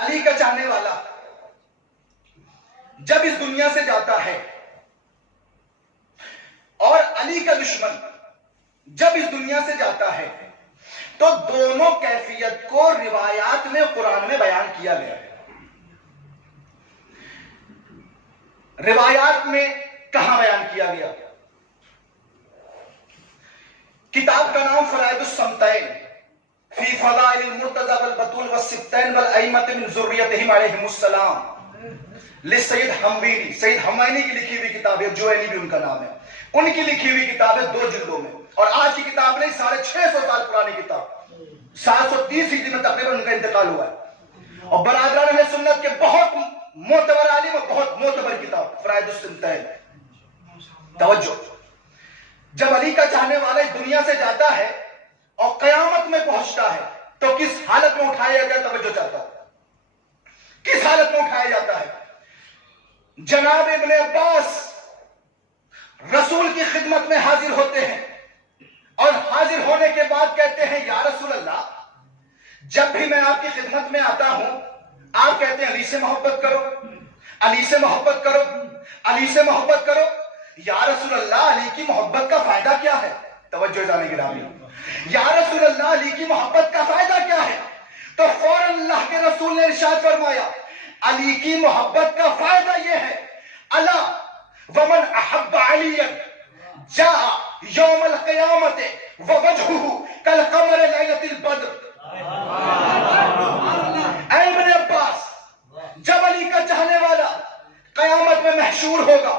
علی کا چاہنے والا جب اس دنیا سے جاتا ہے اور علی کا دشمن جب اس دنیا سے جاتا ہے تو دونوں کیفیت کو روایات میں قرآن میں بیان کیا گیا ہے. روایات میں کہاں بیان کیا گیا؟ کتاب کا نام فرائض الصمتین فی فضائل المرتضی والبتول والسبتین والائمۃ من ذریتہم علیہم السلام لسید حموینی، سید حموینی کی لکھی ہوئی کتاب ہے، جوینی بھی ان کا نام ہے، ان کی لکھی ہوئی کتاب ہے 2 جلدوں میں، اور آج کی کتاب نہیں 650 سال پرانی کتاب، 730 ہجری میں تقریباً ان کا انتقال ہوا ہے. اور برادران اہل سنت کے بہت معتبر عالم اور بہت معتبر کتاب فرائض الصمتین. توجہ، جب علی کا چاہنے والا اس دنیا سے جاتا ہے اور قیامت میں پہنچتا ہے تو کس حالت میں اٹھایا جاتا ہے؟ توجہ چاہتا ہے کس حالت میں اٹھایا جاتا ہے؟ جناب ابن عباس رسول کی خدمت میں حاضر ہوتے ہیں اور حاضر ہونے کے بعد کہتے ہیں یا رسول اللہ، جب بھی میں آپ کی خدمت میں آتا ہوں آپ کہتے ہیں علی سے محبت کرو، علی سے محبت کرو، علی سے محبت کرو. یا رسول اللہ، علی کی محبت کا فائدہ کیا ہے؟ توجہ جانے کے نامی، یا رسول اللہ علی کی محبت کا فائدہ کیا ہے؟ تو فوراً اللہ کے رسول نے ارشاد فرمایا علی کی محبت کا فائدہ یہ ہے، الا ومن احب علیا جاء یوم القیامت ووجهه کالقمر لیلۃ البدر. اے ابن عباس، جب علی کا چاہنے والا قیامت میں محشور ہوگا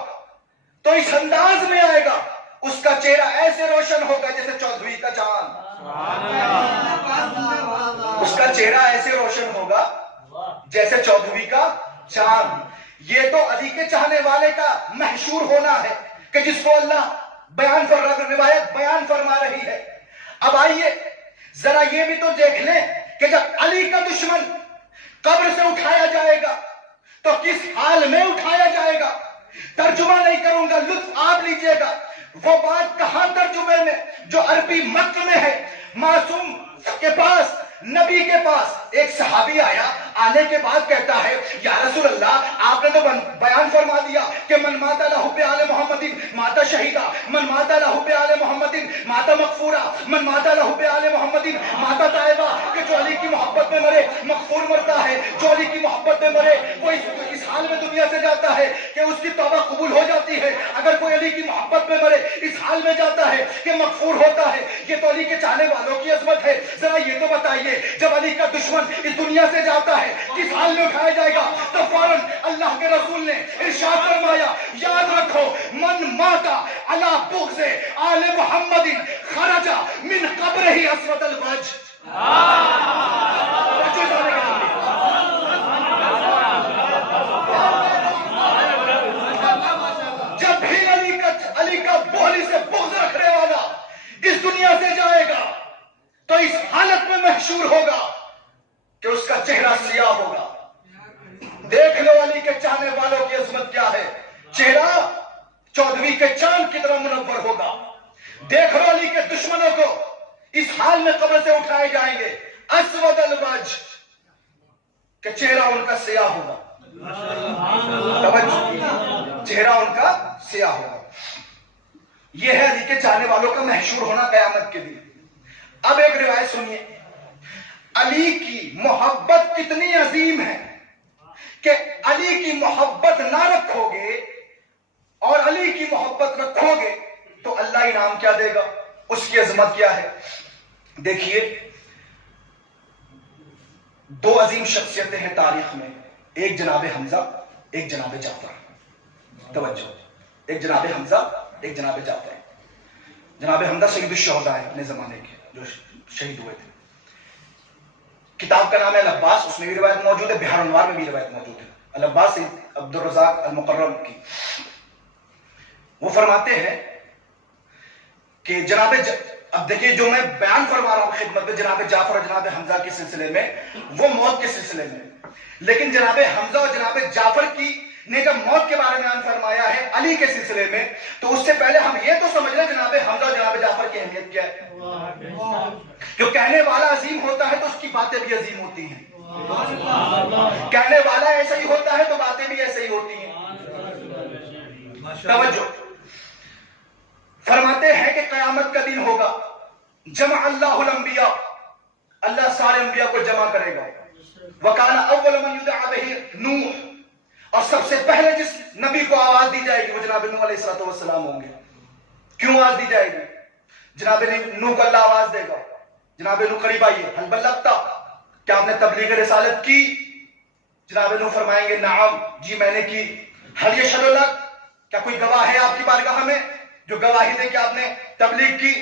تو اس انداز میں آئے گا، اس کا چہرہ ایسے روشن ہوگا جیسے چودھویں کا چاند. اس کا چہرہ ایسے روشن ہوگا جیسے چودھویں کا چاند. یہ تو علی کے چاہنے والے کا محشور ہونا ہے کہ جس کو اللہ روایت بیان فرما رہی ہے. اب آئیے ذرا یہ بھی تو دیکھ لیں کہ جب علی کا دشمن قبر سے اٹھایا جائے گا تو کس حال میں اٹھایا جائے گا. ترجمہ نہیں کروں گا، لطف آپ لیجئے گا. وہ بات کہاں ترجمے میں جو عربی متن میں ہے. معصوم کے پاس، نبی کے پاس ایک صحابی آیا، آنے کے بعد کہتا ہے یا رسول اللہ، آپ نے تو بیان فرما دیا کہ من مات علی حب آل محمد مات شہیدا، من مات علی حب آل محمد مات مغفورا، من مات علی حب آل محمد مات تائبا، کہ جو علی کی محبت میں مرے مغفور مرتا ہے، جو علی کی محبت میں مرے وہ اس حال میں دنیا سے جاتا ہے کہ اس کی توبہ قبول ہو جاتی ہے. اگر کوئی علی کی محبت میں مرے اس حال میں جاتا ہے کہ مغفور ہوتا ہے. یہ تو علی کے چاہنے والوں کی عظمت ہے. ذرا یہ تو بتائیے جب علی کا دشمن اس دنیا سے جاتا ہے کس حال میں اٹھایا جائے گا؟ تو فوراً اللہ کے رسول نے ارشاد فرمایا یاد رکھو من ماتا علی بغض آل محمد خرج من قبرہ اسود الوجہ. جب بھی علی کا بولی سے بغض رکھنے والا اس دنیا سے جائے گا تو اس حالت میں محشور ہوگا کہ اس کا چہرہ سیاہ ہوگا. دیکھ لو علی کے چاہنے والوں کی عظمت کیا ہے. چہرہ چودھویں کے چاند کی طرح منور ہوگا. دیکھ لو علی کے دشمنوں کو اس حال میں قبر سے اٹھائے جائیں گے اسود الوجہ، کہ چہرہ ان کا سیاہ ہوگا. چہرہ ان کا سیاہ ہوگا. یہ ہے علی کے چاہنے والوں کا محشور ہونا قیامت کے دن. اب ایک روایت سنیے، علی کی محبت کتنی عظیم ہے کہ علی کی محبت نہ رکھو گے اور علی کی محبت رکھو گے تو اللہ انعام کیا دے گا، اس کی عظمت کیا ہے. دیکھیے 2 عظیم شخصیتیں ہیں تاریخ میں، ایک جناب حمزہ، ایک جناب جعفر. توجہ، ایک جناب حمزہ، ایک جناب جعفر. جناب حمزہ سید الشہداء ہیں اپنے زمانے کے جو شہید ہوئے تھے. کتاب کا نام ہے العباس، اس میں بھی روایت موجود ہے، بحار انوار میں بھی روایت موجود ہے. العباس عبد الرزاق المقرم کی. وہ فرماتے ہیں کہ اب دیکھیے جو میں بیان فرما رہا ہوں خدمت میں جناب جعفر اور جناب حمزہ کے سلسلے میں، وہ موت کے سلسلے میں. لیکن جناب حمزہ اور جناب جعفر کی نے جب موت کے بارے میں بیان فرمایا ہے علی کے سلسلے میں، تو اس سے پہلے ہم یہ تو سمجھ لیں جناب حمزہ اور جناب جعفر کی اہمیت کیا ہے. جو کہنے والا عظیم ہوتا ہے تو اس کی باتیں بھی عظیم ہوتی ہیں. کہنے والا ایسا ہی ہوتا ہے تو باتیں بھی ایسے ہی ہوتی ہیں. توجہ فرماتے ہیں کہ قیامت کا دن ہوگا، جمع اللہ الانبیاء، اللہ سارے انبیاء کو جمع کرے گا. وَكَانَ أَوَّلَ مَنْ يُدْعَى بِهِ نوح، اور سب سے پہلے جس نبی کو آواز دی جائے گی وہ جناب نوح علیہ السلام ہوں گے. کیوں آواز دی جائے گی؟ جناب نوح کو اللہ آواز دے گا، جناب نوح قریب آئیے، حل بلغتا، کیا آپ نے تبلیغ رسالت کی؟ جناب نوح فرمائیں گے نعم، جی میں نے کی. حل یشہد لک، کیا کوئی گواہ ہے آپ کی بارگاہ میں جو گواہی دے کہ آپ نے تبلیغ کی؟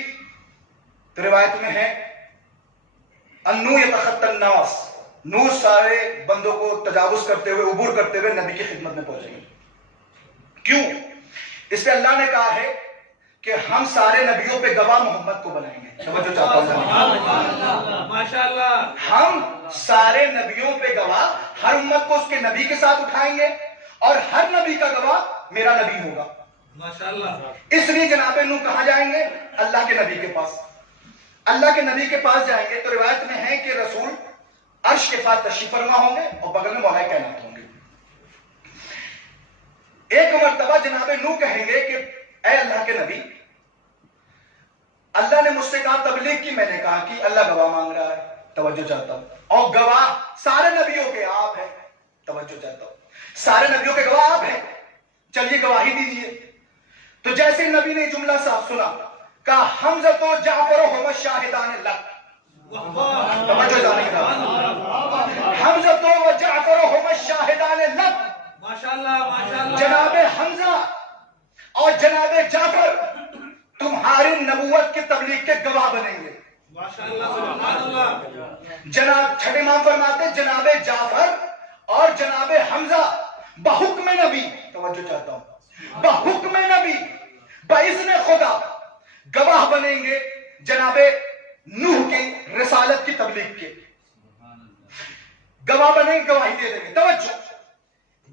تو روایت میں ہے انو یتخطى الناس، نوح سارے بندوں کو تجاوز کرتے ہوئے، عبور کرتے ہوئے نبی کی خدمت میں پہنچیں گے. کیوں؟ اس لیے اللہ نے کہا ہے کہ ہم سارے نبیوں پہ گواہ محمد کو بنائیں گے. توجہ چاہتا ہوں، ماشاءاللہ، ہم سارے نبیوں پہ گواہ، ہر امت کو اس کے نبی کے ساتھ اٹھائیں گے اور ہر نبی کا گواہ میرا نبی ہوگا. ماشاءاللہ. اس لیے جناب نوح کہاں جائیں گے؟ اللہ کے نبی کے پاس. اللہ کے نبی کے پاس جائیں گے تو روایت میں ہے کہ رسول عرش کے پاس تشریف فرما ہوں گے اور بغل میں مولا کائنات ہوں گے. ایک مرتبہ جناب نوح کہیں گے کہ اے اللہ کے نبی، اللہ نے مجھ سے کہا تبلیغ کی، میں نے کہا کہ اللہ گواہ مانگ رہا ہے. توجہ چاہتا ہوں، اور گواہ سارے نبیوں کے آپ ہیں. توجہ چاہتا ہوں، سارے نبیوں کے گواہ آپ ہیں، چلیے گواہی دیجئے. تو جیسے نبی نے جملہ صاحب سنا، کہا حمزہ و جعفر ہم الشاہدان لک. توجہ جانے کی طرف، حمزہ و جعفر ہم الشاہدان لک. ماشاءاللہ، ماشاءاللہ. جناب حمزہ اور جناب جعفر تمہاری نبوت کی تبلیغ کے گواہ بنیں گے. ماشاءاللہ، سبحان اللہ. جناب چھٹے امام فرماتے جناب جعفر اور جناب حمزہ بحکم نبی، توجہ چاہتا ہوں، بحکم نبی، باذن خدا گواہ بنیں گے جناب نوح کی رسالت کی تبلیغ کے. گواہ بنیں گے، گواہی دے دیں گے. توجہ،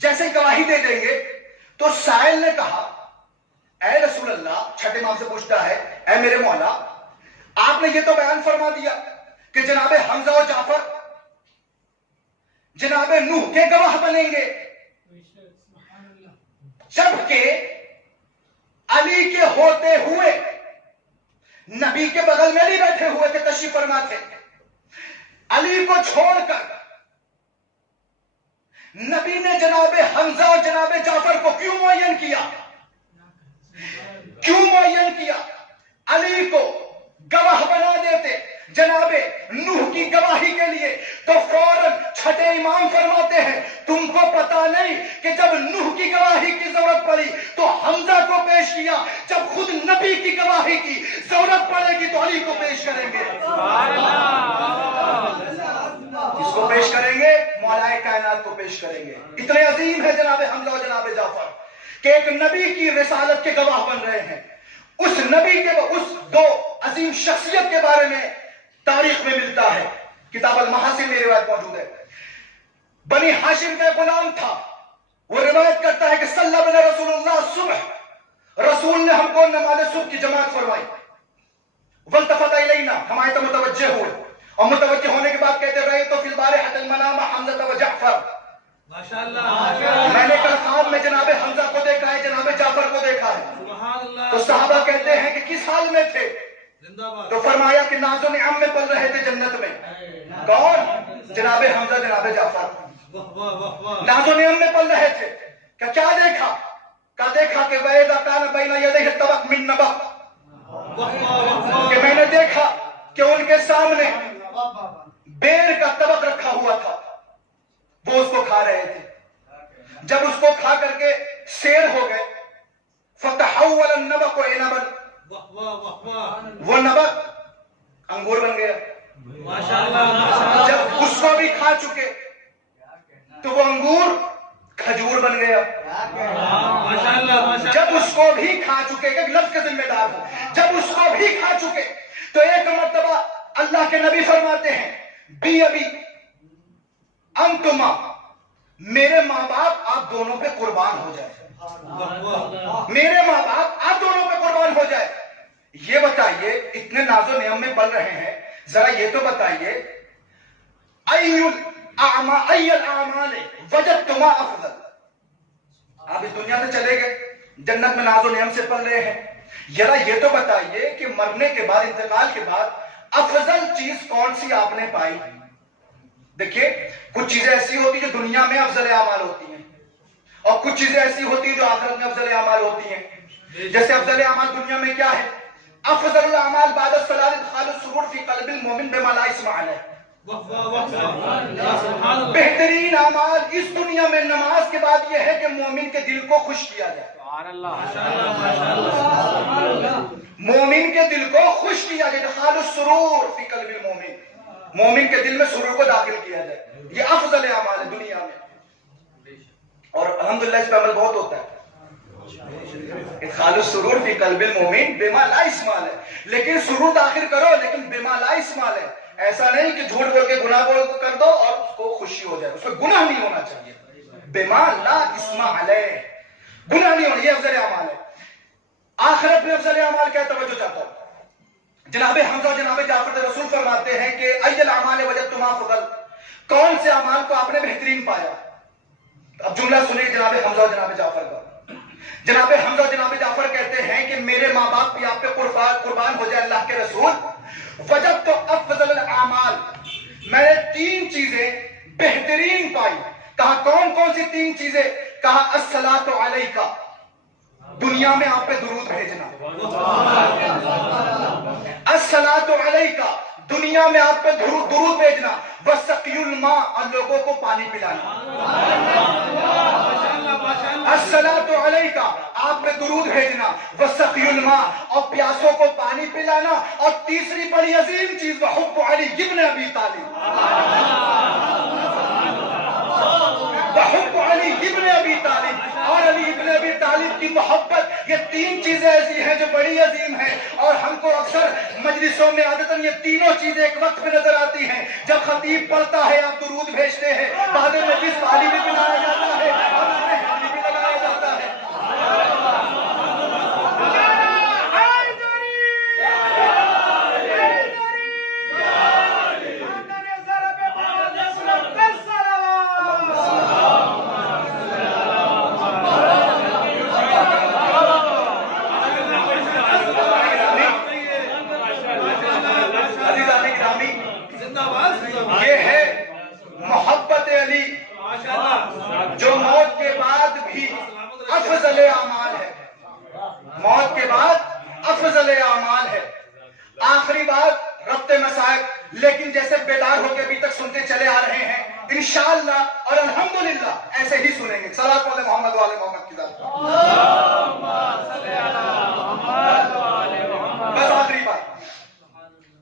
جیسے گواہی دے دیں گے تو سائل نے کہا اے رسول اللہ، چھٹے امام سے پوچھتا ہے اے میرے مولا، آپ نے یہ تو بیان فرما دیا کہ جناب حمزہ و جعفر جناب نوح کے گواہ بنیں گے، جبکہ علی کے ہوتے ہوئے نبی کے بغل میں نہیں بیٹھے ہوئے تھے، تشریف فرما تھے. علی کو چھوڑ کر نبی نے جناب حمزہ اور جناب جعفر کو کیوں معین کیا؟ کیوں معین کیا؟ علی کو گواہ بنا دیتے جناب نوح کی گواہی کے لیے تو فوراً چھٹے امام فرماتے ہیں تم کو پتا نہیں کہ جب نوح کی گواہی کی ضرورت پڑی تو حمزہ کو پیش کیا، جب خود نبی کی گواہی کی ضرورت پڑے گی تو علی کو پیش کریں گے. کس کو پیش کریں گے؟ مولا کائنات کو پیش کریں گے. اتنے عظیم ہے جناب حمزہ اور جناب جعفر کہ ایک نبی کی رسالت کے گواہ بن رہے ہیں. اس نبی کے اس دو عظیم شخصیت کے بارے میں تاریخ میں ملتا ہے. کتاب المحاسن میں روایت موجود ہے. بنی ہاشم کا غلام تھا، وہ روایت کرتا ہے کہ صلی اللہ علیہ رسول اللہ صبح، رسول نے ہم کو نماز صبح کی جماعت فرمائی. والتفت الینا، ہماری طرف متوجہ ہوئے اور متوجہ ہونے کے بعد کہتے رہے تو فی البارحۃ المنام حمزہ و جعفر. ماشاءاللہ، میں نے کل خواب میں جناب حمزہ کو دیکھا ہے، جناب جعفر کو دیکھا ہے. سبحان اللہ. تو صحابہ کہتے ہیں کہ کس حال میں تھے؟ زندہ باد. تو فرمایا کہ ناز و نعم میں پل رہے تھے جنت میں. کون؟ جناب حمزہ جناب جعفر واہ واہ واہ واہ. ناز و نعم میں پل رہے تھے. کہ کیا دیکھا؟ کیا دیکھا کہ وَإِذَا كَانَ بَيْنَ يَدَيْهِ الطَّبَقُ مِن نَبَقٍ، واہ واہ واہ واہ. کہ میں نے دیکھا کہ ان کے سامنے بیر کا طبق رکھا ہوا تھا، وہ اس کو کھا رہے تھے. جب اس کو کھا کر کے سیر ہو گئے فَتَحَوَّلَ النَّبَقُ عِنَبًا، واہ واہ واہ واہ. وہ نبق انگور بن گیا. ماشاءاللہ، ماشاءاللہ. جب اس کو بھی کھا چکے تو وہ انگور کھجور بن گیا. ماشاءاللہ، ماشاءاللہ. جب اس کو بھی کھا چکے، کہ لفظ کے ذمہ دار ہو، جب اس کو بھی کھا چکے تو ایک مرتبہ اللہ کے نبی فرماتے ہیں بی ابی انتما، میرے ماں باپ آپ دونوں پہ قربان ہو جائے، واہ واہ. میرے ماں باپ آپ دونوں پہ قربان ہو جائے. یہ بتائیے اتنے ناز و نعم میں پل رہے ہیں، ذرا یہ تو بتائیے ای الاعمال وجدتما افضل. آپ اس دنیا سے چلے گئے, جنت میں ناز و نعم سے پل رہے ہیں, ذرا یہ تو بتائیے کہ مرنے کے بعد, انتقال کے بعد افضل چیز کون سی آپ نے پائی؟ دیکھیے کچھ چیزیں ایسی ہوتی جو دنیا میں افضل اعمال ہوتی ہیں, اور کچھ چیزیں ایسی ہوتی ہیں جو آخرت میں افضل اعمال ہوتی ہیں. جیسے افضل اعمال دنیا میں کیا ہے؟ افضل الاعمال بعد الصلاۃ ادخال السرور فی قلب المومن بما لا اسم علیہ. بہترین اعمال اس دنیا میں نماز کے بعد یہ ہے کہ مومن کے دل کو خوش کیا جائے. مومن کے دل کو خوش کیا جائے. ادخال السرور فی قلب المومن, مومن کے دل میں سرور کو داخل کیا جائے. یہ افضل اعمال ہے دنیا میں, اور الحمدللہ اس پہ عمل بہت ہوتا ہے. ادخال السرور فی قلب المومن بما لا اسم علیہ. لیکن سرور داخل کرو لیکن بما لا اسم علیہ. ایسا نہیں کہ جھوٹ بول کے گناہ بول کر دو اور اس کو خوشی ہو جائے, اس میں گناہ نہیں ہونا چاہیے. بما لا اسم علیہ, گناہ نہیں ہونا, یہ افضل اعمال ہے. آخرت میں افضل اعمال کیا, توجہ چاہتا ہوں. جناب حمزہ اور جناب جعفر رسول فرماتے ہیں کہ ای الاعمال وجدتما افضل, کون سے اعمال کو آپ نے بہترین پایا؟ اب جملہ سنیے جناب حمزہ اور جناب جعفر کا. جناب حمزہ اور جناب جعفر کہتے ہیں کہ میرے ماں باپ بھی آپ پہ قربان ہو جائے اللہ کے رسول. وجدت افضل الاعمال, میں نے 3 چیزیں بہترین پائی. کہا کون کون سی 3 چیزیں؟ کہا الصلاۃ علیک, دنیا میں آپ پہ درود بھیجنا. الصلاۃ علیک, دنیا میں آپ پہ درود بھیجنا. وسقی الماء, اور لوگوں کو پانی پلانا. الصلاۃ علیک, آپ پہ درود بھیجنا. وسقی الماء, اور پیاسوں کو پانی پلانا. اور تیسری بڑی عظیم چیز وحب علی ابن ابی طالب, وحب علی ابن ابی طالب, اور علی ابن ابی طالب کی محبت. یہ 3 چیزیں ایسی ہیں جو بڑی عظیم ہیں, اور ہم کو اکثر مجلسوں میں عادتاً یہ تینوں چیزیں ایک وقت میں نظر آتی ہیں. جب خطیب پڑھتا ہے آپ درود بھیجتے ہیں, بعد مجلس پانی بھی پلایا جاتا ہے اور ہمیں بھی لگایا جاتا ہے. یہ ہے محبت علی جو موت کے بعد بھی افضل اعمال ہے. موت کے بعد افضل اعمال ہے. آخری بات ربط مسائل, لیکن جیسے بیدار ہو کے ابھی تک سنتے چلے آ رہے ہیں, انشاءاللہ اور الحمدللہ ایسے ہی سنیں گے. صلوات علی محمد و آل محمد کی ذات. بس آخری بات,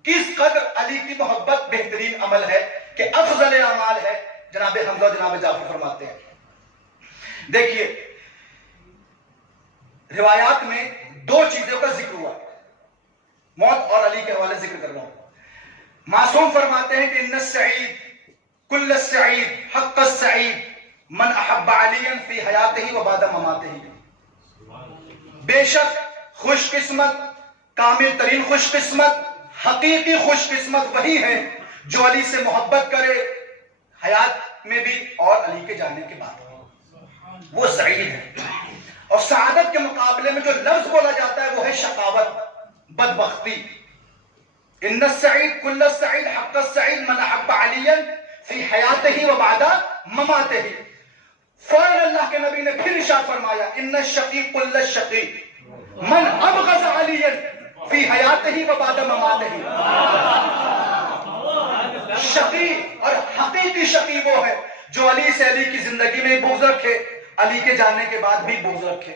کس قدر علی کی محبت بہترین عمل ہے کہ افضل اعمال ہے. جناب حمزہ جناب جعفر فرماتے ہیں, دیکھیے روایات میں 2 چیزوں کا ذکر ہوا, موت اور علی کے حوالے ذکر کر رہا ہوں. معصوم فرماتے ہیں کہ ان السعید کل السعید حق السعید من احب علیا فی حیاتہ و بعد مماتہ. بے شک خوش قسمت, کامل ترین خوش قسمت, حقیقی خوش قسمت وہی ہے جو علی سے محبت کرے حیات میں بھی اور علی کے جانے کے بعد. وہ سعید ہے. اور سعادت کے مقابلے میں جو لفظ بولا جاتا ہے وہ ہے شقاوت, بدبختی. ان السعید کل السعید حق السعید من احب علیا فی حیاتہ و بعد مماتہ. فوراً اللہ کے نبی نے پھر ارشاد فرمایا ان الشقی کل الشقی من ابغض علیا فی حیاتہ و بعد مماتہ. شقی اور حقیقی شقی وہ ہے جو علی سے, علی کی زندگی میں بغض رکھے, علی کے جانے کے بعد بھی بغض رکھے.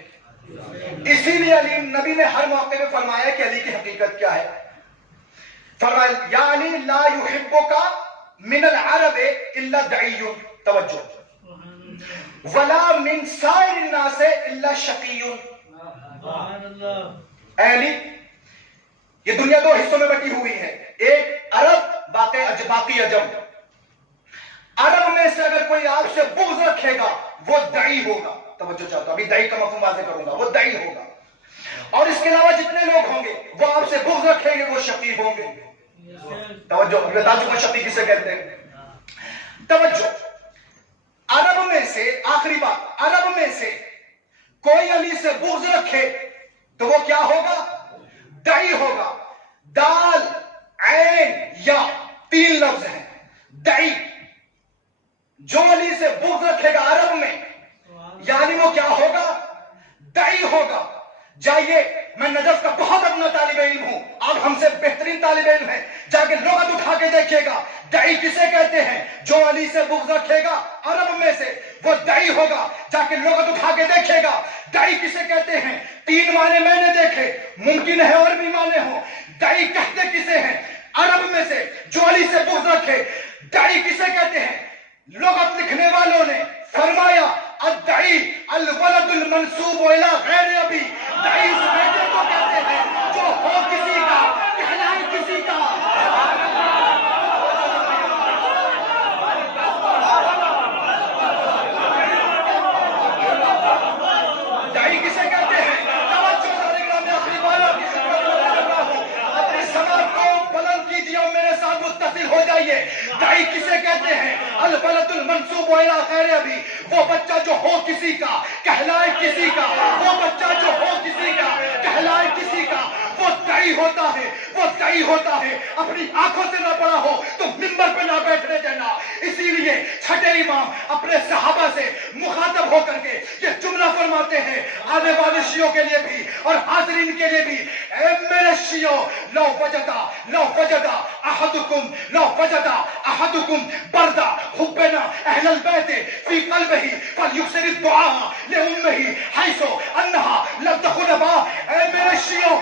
اسی لیے علی نبی نے ہر موقع میں فرمایا کہ علی کی حقیقت کیا ہے. فرمایا یا علی لا یحبک من العرب الا دعی, توجہ, ولا من سائر الناس الا شقی. اے علی, یہ دنیا 2 حصوں میں بٹی ہوئی ہے, ایک عرب باقی عجم. عرب میں سے اگر کوئی آپ سے بغض رکھے گا وہ دعی ہوگا. توجہ چاہتا ہوں, ابھی دعی کا مفہوم واضح کروں گا. وہ دعی ہوگا. اور اس کے علاوہ جتنے لوگ ہوں گے وہ آپ سے بغض رکھیں گے وہ شقی ہوں گے. توجہ, بتا چکا شقی کسے کہتے ہیں. توجہ، عرب میں سے آخری بات، عرب میں سے کوئی علی سے بغض رکھے تو وہ کیا ہوگا؟ دعی ہوگا. دال عین یا 3 لفظ ہیں. دعی، جو علی سے بغض رکھے گا عرب میں یعنی وہ کیا ہوگا؟ دعی ہوگا. جائیے، میں نجف کا بہت اپنا طالب علم ہوں، آپ ہم سے بہترین طالب علم ہیں، جا کے لغت اٹھا کے دیکھیے گا دعی کسے کہتے ہیں. جو علی سے بغض رکھے گا عرب میں سے وہ دعی ہوگا. جا کے لغت اٹھا کے دیکھیے گا دعی کسے کہتے ہیں. 3 معنی میں نے دیکھے، ممکن ہے اور بھی معنی ہوں. دعی کہتے کسے ہیں عرب میں سے جو علی سے بغض رکھے. دعی کسے کہتے ہیں؟ لغت لکھنے والوں نے فرمایا الدعی الولد المنسوب الى غیر ابی. دعی اس بیٹے کو کہتے ہیں جو ہو کسی کا، کہلائے کسی کا. دعی کسے کہتے ہیں؟ توجہ ذرا گرامی، آخری بار کی خدمت میں کر رہا ہوں، اپنی سماعت کو بلند کیجیے اور میرے ساتھ متصل ہو جائیے. دعی کسے کہتے ہیں؟ الولد المنسوب الى غیر ابی، وہ بچہ جو ہو کسی کا، کہلائے کسی کا. وہ بچہ جو ہو کسی کا، کہلائے کسی کا، وہ دعی ہوتا ہے. وہ دعی ہوتا ہے. اپنی آنکھوں سے نہ پڑا ہو تو منبر پہ نہ بیٹھنے دینا. اسی لیے چھٹے امام اپنے صحابہ سے مخاطب ہو کر کے یہ جملہ فرماتے ہیں آنے والے شیعوں کے لیے بھی اور حاضرین کے لیے بھی، اے میرے شیعوں، لو وجدا احدکم بردا حبنا اہل البیت فی قلبہ فلیکثر الدعاء لامہ حیث انہا لم تخن ابا. اے میرے شیعوں،